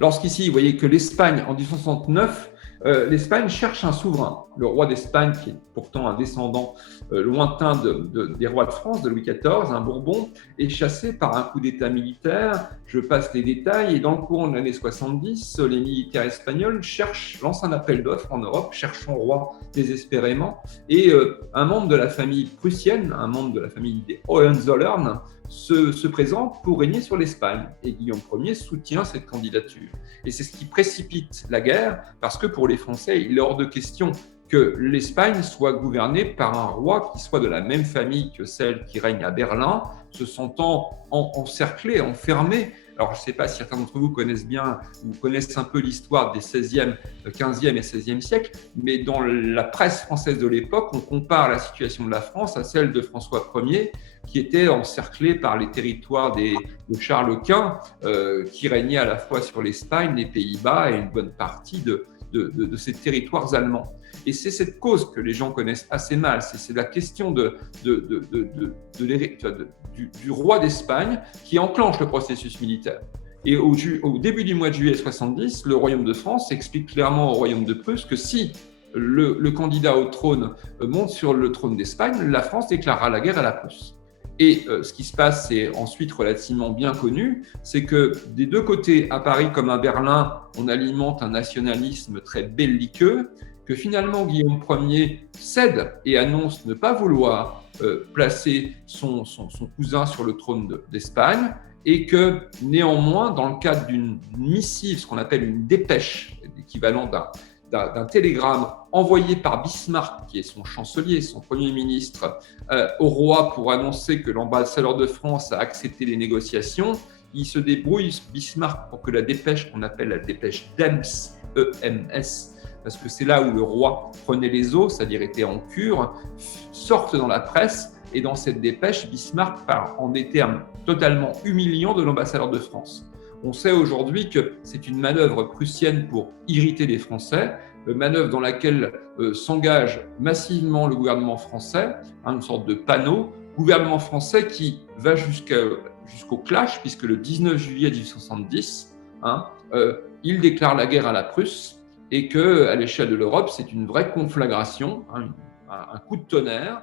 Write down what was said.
lorsqu'ici, vous voyez que l'Espagne, en 1869, l'Espagne cherche un souverain. Le roi d'Espagne, qui est pourtant un descendant lointain des rois de France, de Louis XIV, un Bourbon, est chassé par un coup d'État militaire. Je passe les détails. Et dans le courant de l'année 70, les militaires espagnols lancent un appel d'offres en Europe, cherchent son roi désespérément. Et un membre de la famille prussienne, un membre de la famille des Hohenzollern, se présente pour régner sur l'Espagne. Et Guillaume Ier soutient cette candidature. Et c'est ce qui précipite la guerre, parce que pour les Français, il est hors de question que l'Espagne soit gouvernée par un roi qui soit de la même famille que celle qui règne à Berlin, se sentant encerclé, enfermé. Alors, je ne sais pas si certains d'entre vous connaissent un peu l'histoire des 16e, 15e et 16e siècles, mais dans la presse française de l'époque, on compare la situation de la France à celle de François Ier, qui était encerclé par les territoires de Charles Quint, qui régnait à la fois sur l'Espagne, les Pays-Bas et une bonne partie de ces territoires allemands. Et c'est cette cause que les gens connaissent assez mal, c'est la question du roi d'Espagne qui enclenche le processus militaire. Et au début du mois de juillet 70, le royaume de France explique clairement au royaume de Prusse que si le candidat au trône monte sur le trône d'Espagne, la France déclarera la guerre à la Prusse. Et ce qui se passe, c'est ensuite relativement bien connu, c'est que des deux côtés, à Paris comme à Berlin, on alimente un nationalisme très belliqueux, que finalement Guillaume Ier cède et annonce ne pas vouloir placer son cousin sur le trône d'Espagne, et que néanmoins, dans le cadre d'une missive, ce qu'on appelle une dépêche, l'équivalent d'un télégramme envoyé par Bismarck, qui est son chancelier, son premier ministre, au roi pour annoncer que l'ambassadeur de France a accepté les négociations. Il se débrouille, Bismarck, pour que la dépêche, qu'on appelle la dépêche d'Ems, E-M-S, parce que c'est là où le roi prenait les eaux, c'est-à-dire était en cure, sorte dans la presse. Et dans cette dépêche, Bismarck parle en des termes totalement humiliants de l'ambassadeur de France. On sait aujourd'hui que c'est une manœuvre prussienne pour irriter les Français, une manœuvre dans laquelle s'engage massivement le gouvernement français, une sorte de panneau, gouvernement français qui va jusqu'au clash, puisque le 19 juillet 1870, il déclare la guerre à la Prusse, et qu'à l'échelle de l'Europe, c'est une vraie conflagration, un coup de tonnerre,